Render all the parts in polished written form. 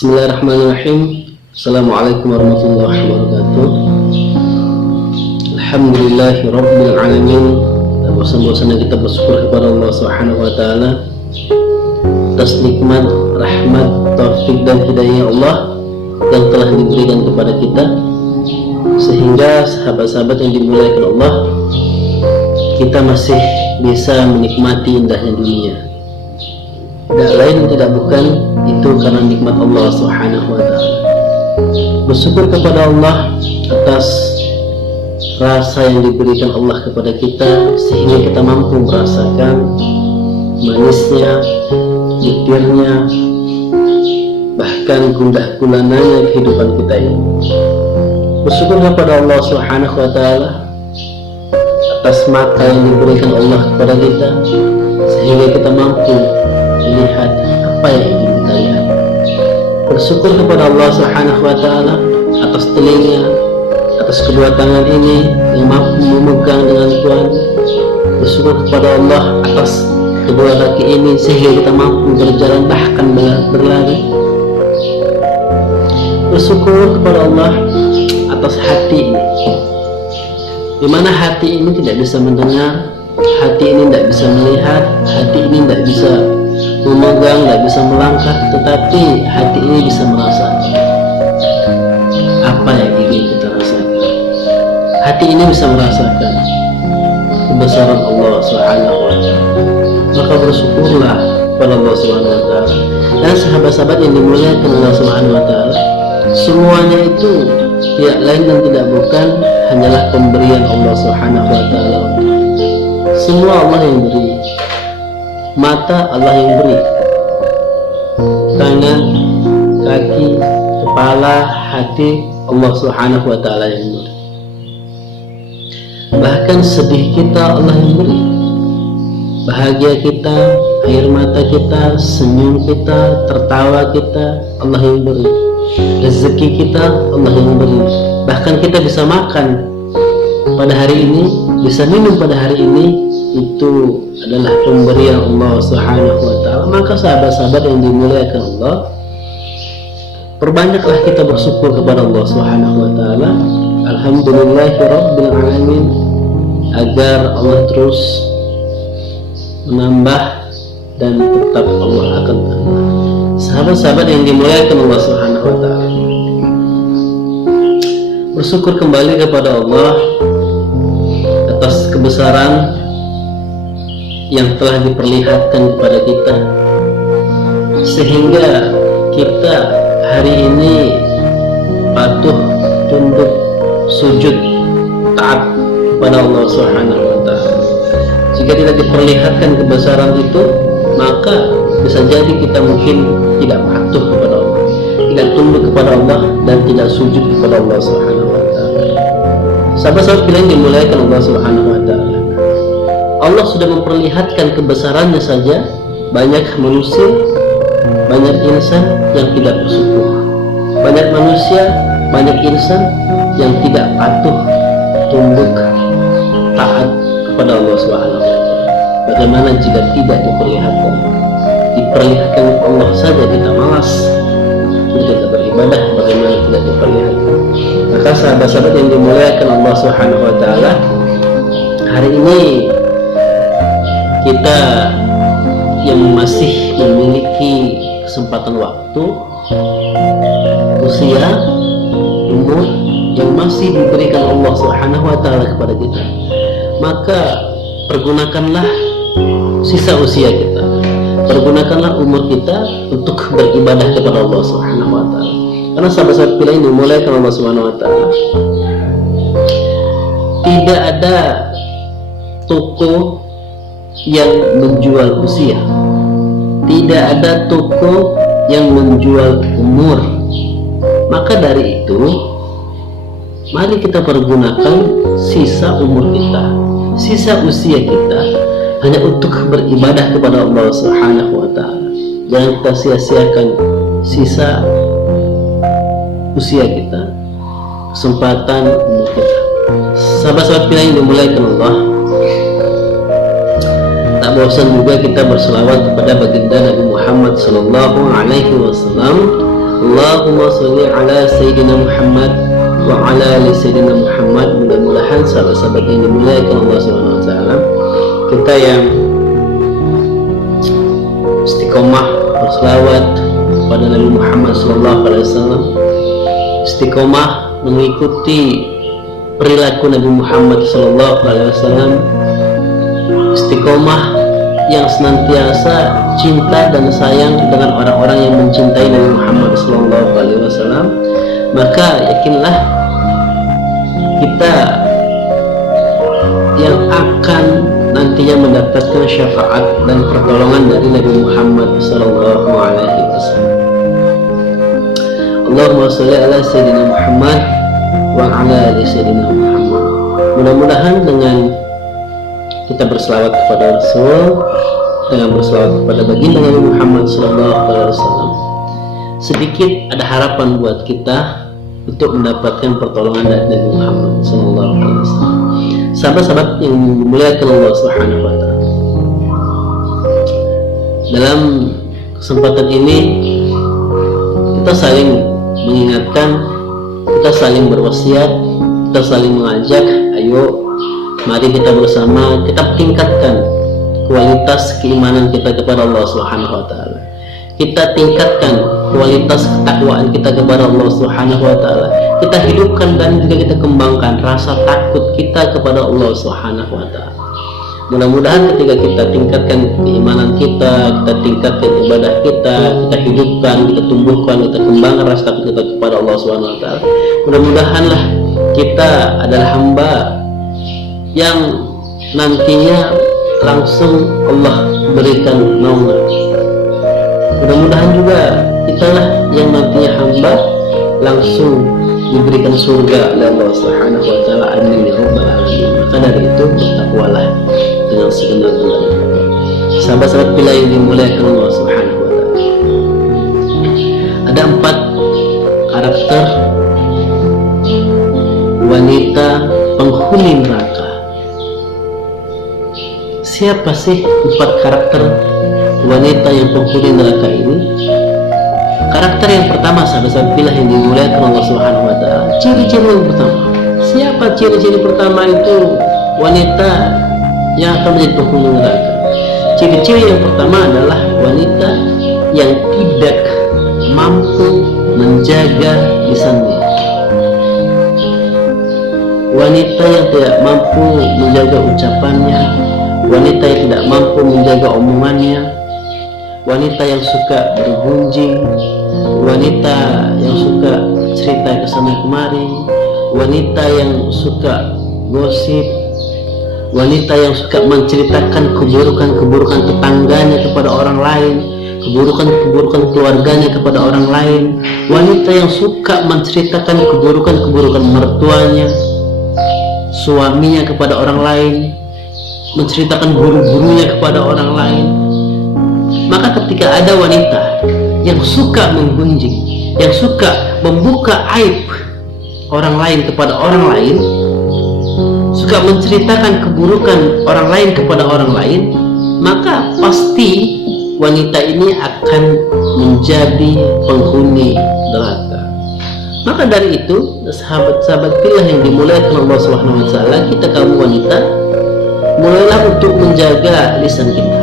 Bismillahirrahmanirrahim. Assalamualaikum warahmatullahi wabarakatuh. Alhamdulillahi rabbil alamin. Dan bosan-bosannya kita bersyukur kepada Allah Subhanahu wa taala atas nikmat, rahmat, taufik dan hidayah Allah yang telah diberikan kepada kita, sehingga sahabat-sahabat yang dimuliakan Allah, kita masih bisa menikmati indahnya dunia. Tidak lain tidak bukan itu karena nikmat Allah Subhanahu wa taala. Bersyukur kepada Allah atas rasa yang diberikan Allah kepada kita, sehingga kita mampu merasakan manisnya, getirnya, bahkan gundah gulananya kehidupan kita ini. Bersyukur kepada Allah Subhanahu wa taala atas mata yang diberikan Allah kepada kita, sehingga kita mampu melihat apa yang ingin kita lihat. Bersyukur kepada Allah Subhanahu wa taala atas telinga, atas kedua tangan ini yang mampu memegang dengan kuat. Bersyukur kepada Allah atas kedua kaki ini sehingga kita mampu berjalan bahkan berlari. Bersyukur kepada Allah atas hati ini, di mana hati ini tidak bisa mendengar, hati ini tidak bisa melihat, hati ini tidak bisa memegang, tidak bisa melangkah, tetapi hati ini bisa merasakan apa yang ingin kita rasakan. Hati ini bisa merasakan kebesaran Allah Subhanahu wa taala. Maka bersyukurlah kepada Allah Subhanahu wa taala. Dan sahabat-sahabat yang dimuliakan Allah Subhanahu wa taala, semuanya itu tidak lain dan tidak bukan hanyalah pemberian Allah Subhanahu wa taala. Semua Allah yang beri. Mata Allah yang beri, tangan, kaki, kepala, hati Allah Subhanahu wa taala yang beri. Bahkan sedih kita Allah yang beri, bahagia kita, air mata kita, senyum kita, tertawa kita Allah yang beri, rezeki kita Allah yang beri. Bahkan kita bisa makan pada hari ini, bisa minum pada hari ini, itu adalah pemberian Allah Subhanahu wa taala. Maka sahabat-sahabat yang dimuliakan Allah, perbanyaklah kita bersyukur kepada Allah Subhanahu wa taala. Alhamdulillahi rabbil alamin, agar Allah terus menambah dan tetap Allah akan tambah. Sahabat-sahabat yang dimuliakan Allah Subhanahu wa taala, bersyukur kembali kepada Allah atas kebesaran yang telah diperlihatkan kepada kita, sehingga kita hari ini patuh, tunduk, sujud, taat kepada Allah Subhanahu wa taala. Jika tidak diperlihatkan kebesaran itu, maka bisa jadi kita mungkin tidak patuh kepada Allah, tidak tunduk kepada Allah, dan tidak sujud kepada Allah Subhanahu wa taala. Sahabat-sahabat yang dimuliakan Allah Subhanahu wa taala, Allah sudah memperlihatkan kebesarannya saja, banyak manusia, banyak insan yang tidak bersyukur. Banyak manusia, banyak insan yang tidak patuh, tunduk, taat kepada Allah Subhanahu wa taala. Bagaimana jika tidak diperlihatkan? Diperlihatkan Allah saja kita malas untuk kita beribadah, bagaimana tidak diperlihatkan? Maka sahabat-sahabat yang dimuliakan Allah Subhanahu wa taala, hari ini kita yang masih memiliki kesempatan waktu, usia, umur yang masih diberikan Allah Subhanahu wa taala kepada kita, maka pergunakanlah sisa usia kita, pergunakanlah umur kita untuk beribadah kepada Allah Subhanahu wa taala. Karena sahabat-sahabat pilihan ini dimuliakan Allah Subhanahu wa taala, tidak ada toko yang menjual usia, tidak ada toko yang menjual umur. Maka dari itu, mari kita pergunakan sisa umur kita, sisa usia kita hanya untuk beribadah kepada Allah Subhanahu wa taala. Jangan kita sia-siakan sisa usia kita, kesempatan umur kita. Sahabat-sahabat pilihan yang dimuliakan Allah, tak bosan juga kita berselawat kepada baginda Nabi Muhammad sallallahu alaihi wasallam Allahumma sholli ala Sayyidina Muhammad wa ala ali Sayyidina Muhammad. Mudah-mudahan sahabat-sahabat yang dimuliakan Allah Subhanahu wa taala, kita yang istiqomah berselawat pada Nabi Muhammad sallallahu alaihi wasallam, istiqomah mengikuti perilaku Nabi Muhammad sallallahu alaihi wasallam, istiqomah yang senantiasa cinta dan sayang dengan orang-orang yang mencintai Nabi Muhammad sallallahu alaihi wasallam, maka yakinlah kita yang akan nantinya mendapatkan syafaat dan pertolongan dari Nabi Muhammad sallallahu alaihi wasallam. Allahumma sholli ala Sayyidina Muhammad wa ala ali Sayyidina Muhammad. Mudah-mudahan dengan kita berselawat kepada Rasul, dengan berselawat kepada baginda Nabi Muhammad sallallahu alaihi wasallam, sedikit ada harapan buat kita untuk mendapatkan pertolongan dari Nabi Muhammad sallallahu alaihi wasallam. Sahabat-sahabat yang dimuliakan Allah Subhanahu wa taala, dalam kesempatan ini kita saling mengingatkan, kita saling berwasiat, kita saling mengajak, ayo mari kita bersama kita tingkatkan kualitas keimanan kita kepada Allah Subhanahu wa taala. Kita tingkatkan kualitas ketakwaan kita kepada Allah Subhanahu wa taala. Kita hidupkan dan juga kita kembangkan rasa takut kita kepada Allah Subhanahu wa taala. Mudah-mudahan ketika kita tingkatkan keimanan kita tingkatkan ibadah kita hidupkan, kita tumbuhkan, kita kembangkan rasa takut kita kepada Allah Subhanahu wa taala. Mudah-mudahanlah kita adalah hamba yang nantinya langsung Allah berikan naungan. Mudah-mudahan juga kitalah yang nantinya hamba langsung diberikan surga oleh Allah Subhanahu wa taala. Amin ya rabbal alamin. Maka dari itu bertakwalah dengan sebenar-benarnya. Sahabat-sahabat bila yang dimuliakan Allah Subhanahu wa taala, ada 4 karakter wanita penghuni neraka. Siapa sih 4 karakter wanita yang penghuni neraka ini? Karakter yang pertama, sahabat-sahabat bila yang dimuliakan Allah Subhanahu wa taala, ciri-ciri yang pertama. Siapa ciri-ciri pertama itu wanita yang akan menjadi penghuni neraka? Ciri-ciri yang pertama adalah wanita yang tidak mampu menjaga lisannya. Wanita yang tidak mampu menjaga ucapannya, wanita yang tidak mampu menjaga omongannya, wanita yang suka bergunjing, wanita yang suka cerita kesana kemari, wanita yang suka gosip, wanita yang suka menceritakan keburukan-keburukan tetangganya kepada orang lain, keburukan-keburukan keluarganya kepada orang lain, wanita yang suka menceritakan keburukan-keburukan mertuanya, suaminya kepada orang lain, menceritakan guru-gurunya kepada orang lain. Maka ketika ada wanita yang suka menggunjing, yang suka membuka aib orang lain kepada orang lain, suka menceritakan keburukan orang lain kepada orang lain, maka pasti wanita ini akan menjadi penghuni neraka. Maka dari itu, sahabat-sahabat pilih yang dimuliakan Allah Subhanahu wa taala, kita kaum wanita mulailah untuk menjaga lisan kita.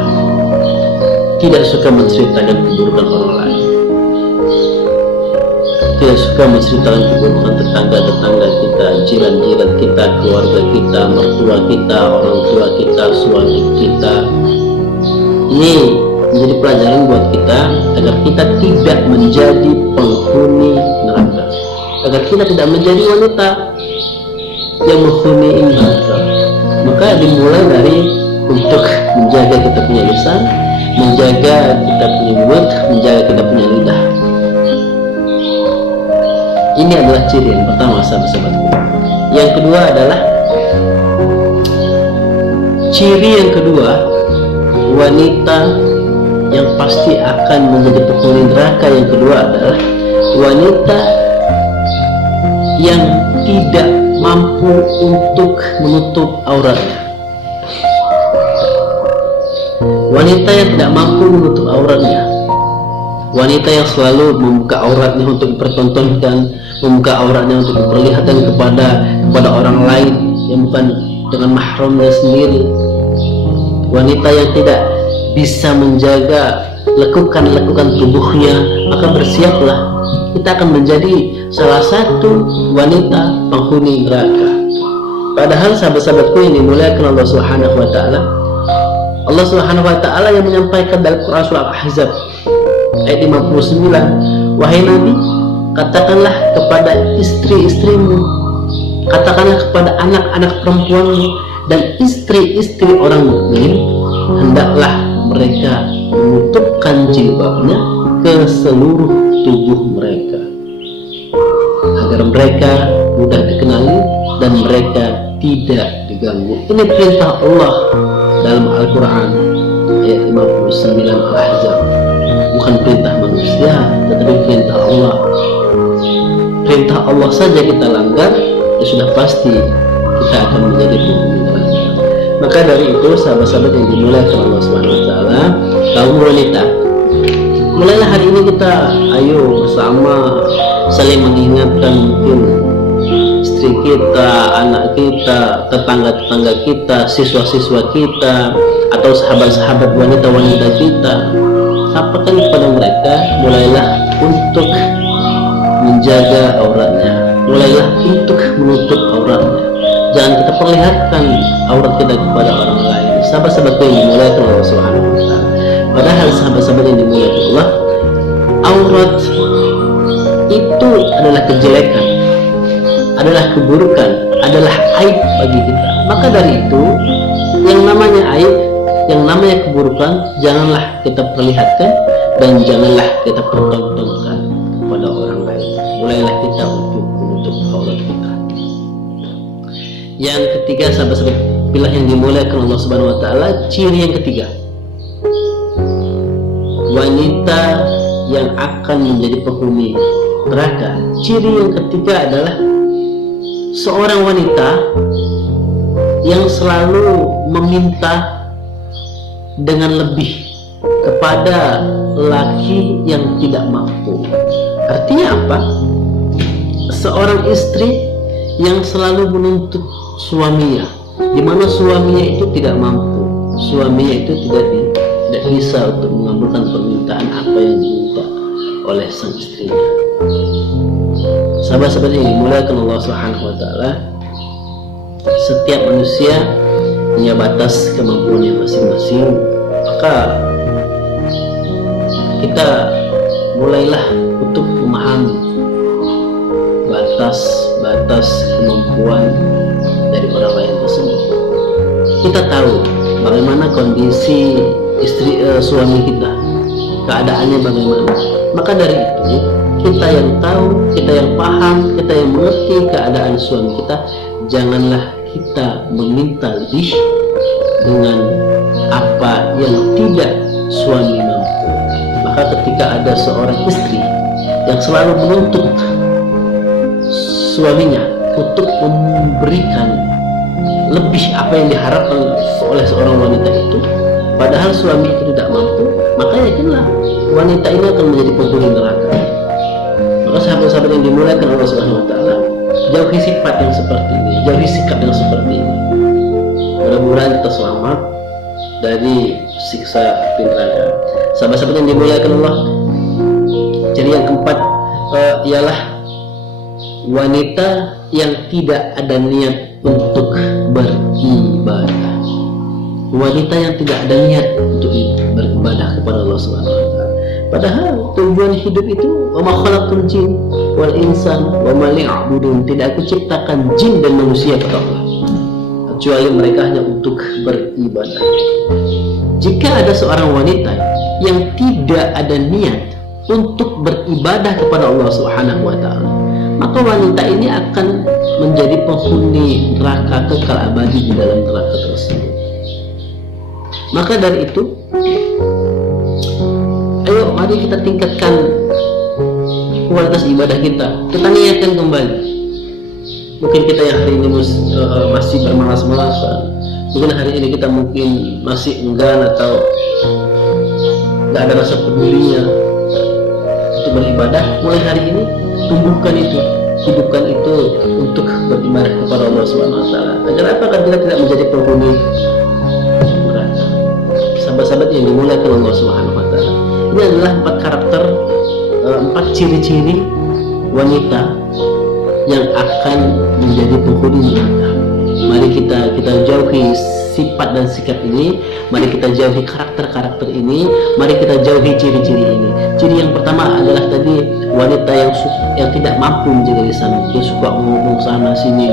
Tidak suka menceritakan keburukan orang lain, tidak suka menceritakan keburukan tetangga-tetangga kita, jiran-jiran kita, keluarga kita, mertua kita, orang tua kita, suami kita. Ini menjadi pelajaran buat kita agar kita tidak menjadi penghuni neraka, agar kita tidak menjadi wanita yang menghuni neraka. Maka dimulai dari untuk menjaga kita punya lisan, menjaga kita punya mulut, menjaga kita punya lidah. Ini adalah ciri yang pertama, sahabat-sahabatku. Yang kedua adalah ciri yang kedua, wanita yang pasti akan menjadi penghuni neraka yang kedua adalah wanita yang tidak mampu untuk menutup auratnya. Wanita yang tidak mampu menutup auratnya, wanita yang selalu membuka auratnya untuk dipertontonkan, membuka auratnya untuk diperlihatkan kepada orang lain yang bukan dengan mahramnya sendiri, wanita yang tidak bisa menjaga lekukan tubuhnya, maka bersiaplah kita akan menjadi salah satu wanita penghuni neraka. Padahal sahabat-sahabatku yang dimuliakan Allah Subhanahu wa taala, Allah Subhanahu wa taala yang menyampaikan dalam Quran surah Al-Ahzab ayat 59, wahai Nabi, katakanlah kepada istri-istrimu, katakanlah kepada anak-anak perempuanmu dan istri-istri orang mukmin, hendaklah mereka menutupkan jilbabnya ke seluruh tubuh mereka agar mereka mudah dikenali dan mereka tidak diganggu. Ini perintah Allah dalam Al-Quran ayat 59 Al-Ahzab. Bukan perintah manusia, tetapi perintah Allah. Perintah Allah saja kita langgar, ya sudah pasti kita akan menjadi penghuni neraka. Maka dari itu sahabat-sahabat yang dimuliakan Allah Subhanahu wa taala, kaum wanita, mulailah hari ini kita ayo bersama saling mengingatkan mungkin istri kita, anak kita, tetangga-tetangga kita, siswa-siswa kita, atau sahabat-sahabat wanita-wanita kita. Sampaikan kepada mereka, mulailah untuk menjaga auratnya, mulailah untuk menutup auratnya. Jangan kita perlihatkan aurat kita kepada orang lain. Sahabat-sahabat yang dimuliakan Allah Subhanahu wa taala. Padahal sahabat-sahabat yang dimuliakan Allah, aurat itu adalah kejelekan, adalah keburukan, adalah aib bagi kita. Maka dari itu, yang namanya aib, yang namanya keburukan, janganlah kita perlihatkan dan janganlah kita pertontonkan kepada orang lain. Mulailah kita untuk menutup aurat kita. Yang ketiga, sahabat-sahabat bila yang dimuliakan Allah Subhanahu wa taala, ciri yang ketiga, wanita yang akan menjadi penghuni neraka. Ciri yang ketiga adalah seorang wanita yang selalu meminta dengan lebih kepada laki yang tidak mampu. Artinya apa? Seorang istri yang selalu menuntut suaminya, di mana suaminya itu tidak mampu, suaminya itu tidak bisa untuk mengabulkan permintaan apa yang diminta oleh sang istrinya. Sahabat-sahabat yang dimuliakan Allah Subhanahu wa taala, setiap manusia punya batas kemampuannya masing-masing. Maka kita mulailah untuk memahami batas kemampuan dari orang lain tersebut. Kita tahu bagaimana kondisi suami kita, keadaannya bagaimana. Maka dari itu, kita yang tahu, kita yang paham, kita yang mengerti keadaan suami kita, janganlah kita meminta lebih dengan apa yang tidak suami mampu. Maka ketika ada seorang istri yang selalu menuntut suaminya untuk memberikan lebih apa yang diharapkan oleh seorang wanita itu, padahal suami itu tidak mampu, maka yakinlah wanita ini akan menjadi penghuni neraka. Maka sahabat-sahabat yang dimuliakan Allah Subhanahu wa taala, jauhi sifat yang seperti ini, jauhi sikap yang seperti ini. Mudah-mudahan kita selamat dari siksa api neraka. Sahabat-sahabat yang dimuliakan Allah, jadi yang keempat ialah wanita yang tidak ada niat untuk beribadah. Wanita yang tidak ada niat untuk beribadah kepada Allah Subhanahu wa taala. Padahal tujuan hidup itu, wa ma khalaqtul jin wal insan wa ma liya'budun, tidak aku ciptakan jin dan manusia kata Allah, kecuali mereka hanya untuk beribadah. Jika ada seorang wanita yang tidak ada niat untuk beribadah kepada Allah Subhanahu wa taala, maka wanita ini akan menjadi penghuni neraka kekal abadi di dalam neraka tersebut. Maka dari itu, ayo mari kita tingkatkan kualitas ibadah kita. Kita niatkan kembali. Mungkin kita yang hari ini masih bermalas-malasan, mungkin hari ini kita mungkin masih enggan atau nggak ada rasa pedulinya. beribadah, mulai hari ini tumbuhkan itu, hidupkan itu untuk beribadah kepada Allah Subhanahu wa taala. Agar apa? Agar kita tidak menjadi penghuni neraka. Sahabat-sahabat yang dimuliakan Allah Subhanahu wa taala. Ini adalah 4 karakter, 4 ciri-ciri wanita yang akan menjadi penghuni neraka. Mari kita jauhi sifat dan sikap ini, mari kita jauhi karakter-karakter ini, mari kita jauhi ciri-ciri ini. Ciri yang pertama adalah tadi wanita yang tidak mampu menjaga lisan. Dia suka ngomong sana sini,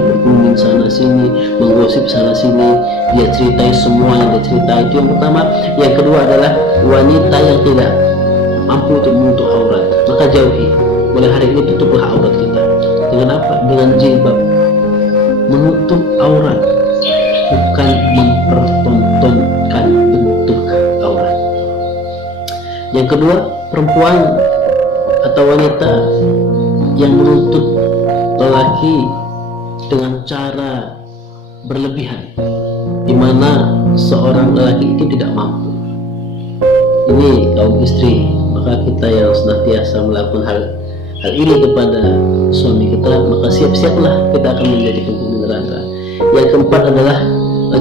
berguming sana sini, menggosip sana sini, dia ceritai semua yang dia cerita. Itu yang pertama. Yang kedua adalah wanita yang tidak mampu untuk menutup aurat. Maka jauhi. Mulai hari ini tutuplah aurat kita. Dengan apa? Dengan jilbab. Menutup aurat, bukan mempertontonkan bentuk aurat. Yang kedua, perempuan atau wanita yang menuntut lelaki dengan cara berlebihan, di mana seorang lelaki itu tidak mampu. Ini kaum istri, maka kita yang senantiasa melakukan hal ini kepada suami kita, maka siap-siaplah kita akan menjadi penghuni neraka. Yang keempat adalah,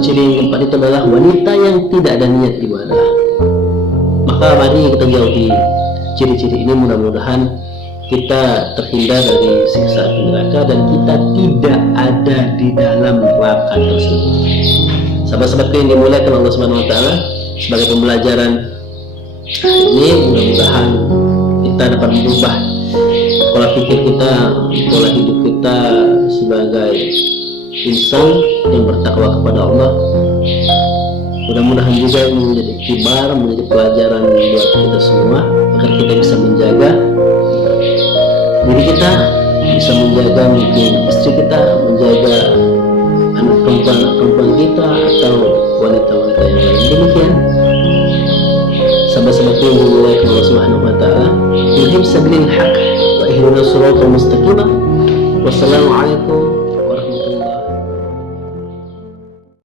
ciri yang keempat itu adalah wanita yang tidak ada niat ibadah. Maka mari kita jauhi ciri-ciri ini, mudah-mudahan kita terhindar dari siksa api neraka dan kita tidak ada di dalam neraka tersebut. Sahabat-sahabatku yang dimuliakan Allah Subhanahu wa taala, sebagai pembelajaran ini mudah-mudahan kita dapat merubah pola pikir kita, pola hidup kita sebagai insan yang bertakwa kepada Allah. Mudah-mudahan juga ini menjadi iktibar, menjadi pelajaran buat kita semua, agar kita bisa menjaga diri kita, bisa menjaga mungkin istri kita, menjaga anak perempuan kita atau wanita-wanita yang lain. Demikian sahabat-sahabat yang dimuliakan Allah Subhanahu wa taala. Ihdinas sabilil haq wa ihdinas siratal mustaqim. Wassalamualaikum